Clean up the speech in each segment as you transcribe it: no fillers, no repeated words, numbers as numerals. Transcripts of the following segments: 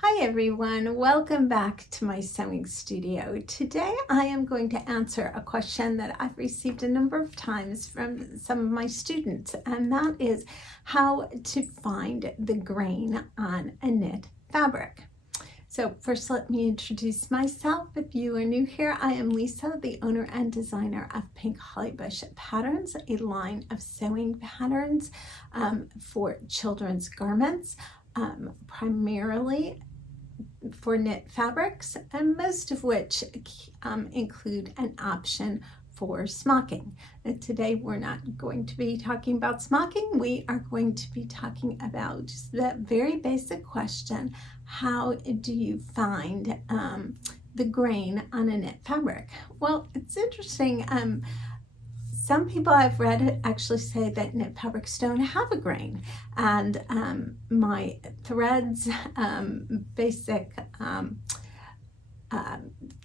Hi everyone, welcome back to my sewing studio. Today I am going to answer a question that I've received a number of times from some of my students, and that is how to find the grain on a knit fabric. So first let me introduce myself. If you are new here, I am Lisa, the owner and designer of Pink Hollybush Patterns, a line of sewing patterns for children's garments. Primarily for knit fabrics, and most of which include an option for smocking. And today we're not going to be talking about smocking. We are going to be talking about just that very basic question: how do you find the grain on a knit fabric? Well, it's interesting. Some people I've read actually say that knit fabrics don't have a grain, and my Threads basic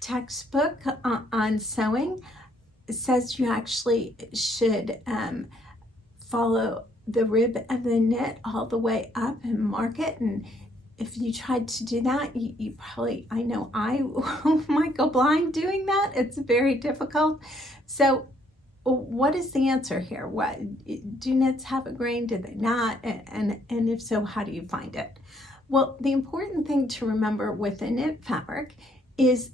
textbook on sewing says you actually should follow the rib of the knit all the way up and mark it. And if you tried to do that, you probably, I know I might go blind doing that. It's very difficult. So what is the answer here? What do knits have a grain? Do they not? And if so, how do you find it? Well, the important thing to remember with a knit fabric is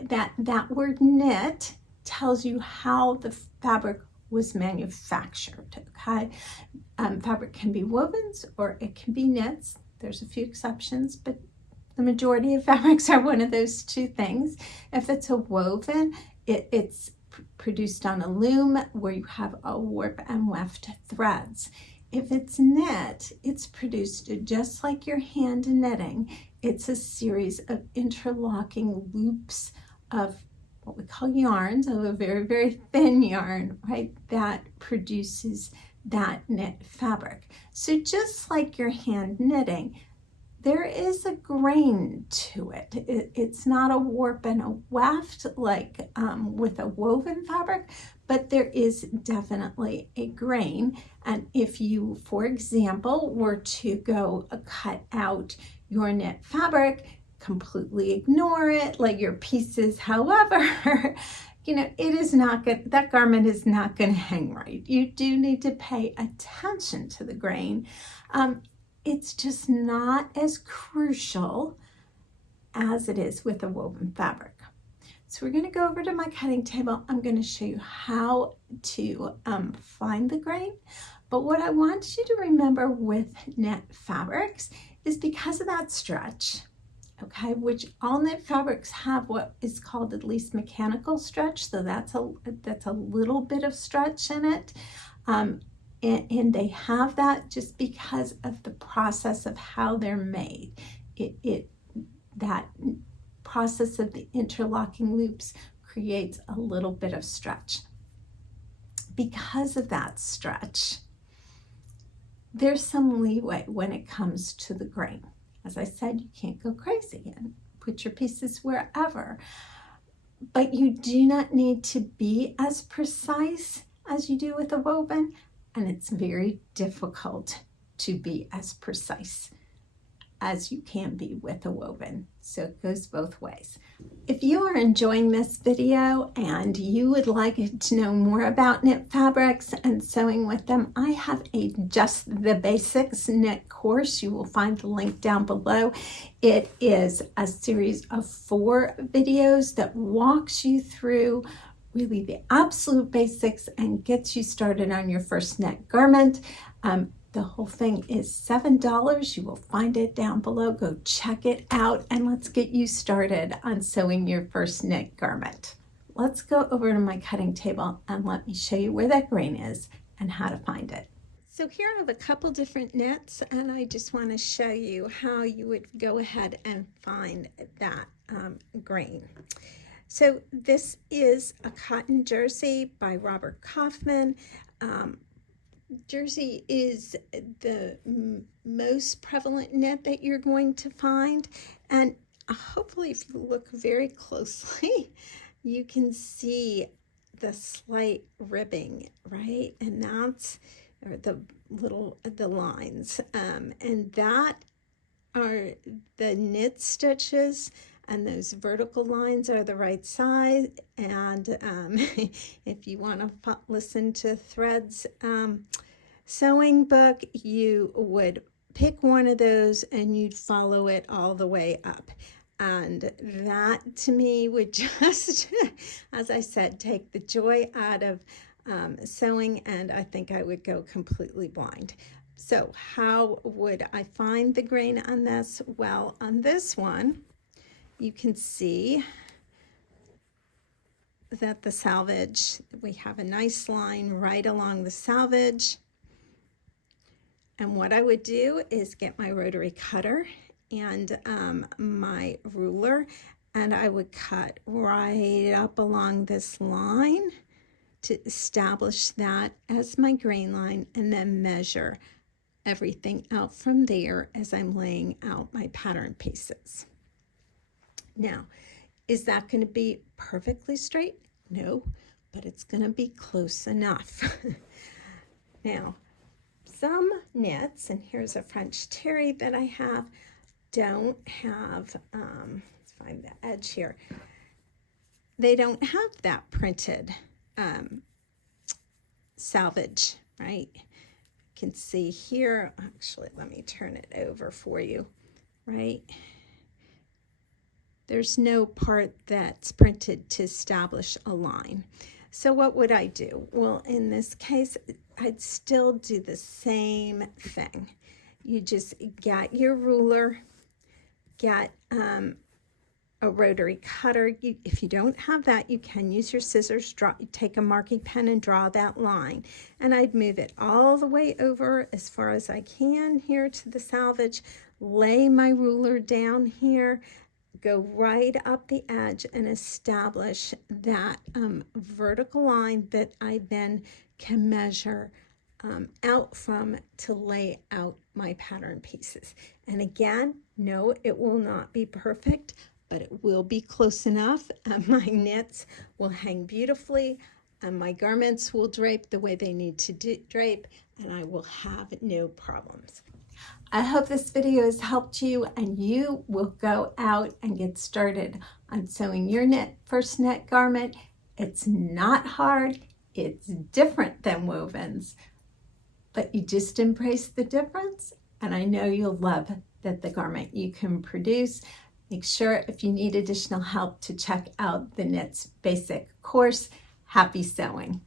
that word knit tells you how the fabric was manufactured. Okay, fabric can be wovens or it can be knits. There's a few exceptions, but the majority of fabrics are one of those two things. If it's a woven, it's produced on a loom where you have a warp and weft threads. If it's knit, it's produced just like your hand knitting. It's a series of interlocking loops of what we call yarns, of a very, very thin yarn, right, that produces that knit fabric. So just like your hand knitting, there is a grain to it. It's not a warp and a weft like with a woven fabric, but there is definitely a grain. And if you, for example, were to go cut out your knit fabric, completely ignore it, like your pieces, however, you know, it is not good. That garment is not going to hang right. You do need to pay attention to the grain. It's just not as crucial as it is with a woven fabric. So we're going to go over to my cutting table. I'm going to show you how to find the grain. But what I want you to remember with knit fabrics is because of that stretch, okay, which all knit fabrics have what is called at least mechanical stretch. So that's a little bit of stretch in it. And they have that just because of the process of how they're made. That process of the interlocking loops creates a little bit of stretch. Because of that stretch, there's some leeway when it comes to the grain. As I said, you can't go crazy and put your pieces wherever, but you do not need to be as precise as you do with a woven. And it's very difficult to be as precise as you can be with a woven. So it goes both ways. If you are enjoying this video and you would like to know more about knit fabrics and sewing with them, I have a Just the Basics knit course. You will find the link down below. It is a series of 4 videos that walks you through really the absolute basics and gets you started on your first knit garment. The whole thing is $7. You will find it down below. Go check it out and let's get you started on sewing your first knit garment. Let's go over to my cutting table and let me show you where that grain is and how to find it. So here I have a couple different knits, and I just want to show you how you would go ahead and find that grain. So this is a cotton jersey by Robert Kaufman. Jersey is the most prevalent knit that you're going to find, and hopefully if you look very closely you can see the slight ribbing, right? And that's the lines, and that are the knit stitches, and those vertical lines are the right size. And if you want to listen to Threads sewing book, you would pick one of those and you'd follow it all the way up. And that to me would just, as I said, take the joy out of sewing, and I think I would go completely blind. So how would I find the grain on this? Well, on this one, you can see that the selvage, we have a nice line right along the selvage. And what I would do is get my rotary cutter and my ruler, and I would cut right up along this line to establish that as my grain line, and then measure everything out from there as I'm laying out my pattern pieces. Now, is that going to be perfectly straight? No, but it's going to be close enough. Now, some knits, and here's a French terry that I have, don't have, let's find the edge here, they don't have that printed selvage, right? You can see here, actually, let me turn it over for you, right? There's no part that's printed to establish a line. So what would I do? Well, in this case, I'd still do the same thing. You just get your ruler, get a rotary cutter. If you don't have that, you can use your scissors, take a marking pen and draw that line. And I'd move it all the way over as far as I can here to the selvage, lay my ruler down here, go right up the edge and establish that vertical line that I then can measure out from to lay out my pattern pieces. And again, no, it will not be perfect, but it will be close enough. My knits will hang beautifully, and my garments will drape the way they need to drape, and I will have no problems. I hope this video has helped you, and you will go out and get started on sewing your first knit garment. It's not hard. It's different than wovens, but you just embrace the difference, and I know you'll love the garment you can produce. Make sure if you need additional help to check out the Knits Basic course. Happy sewing!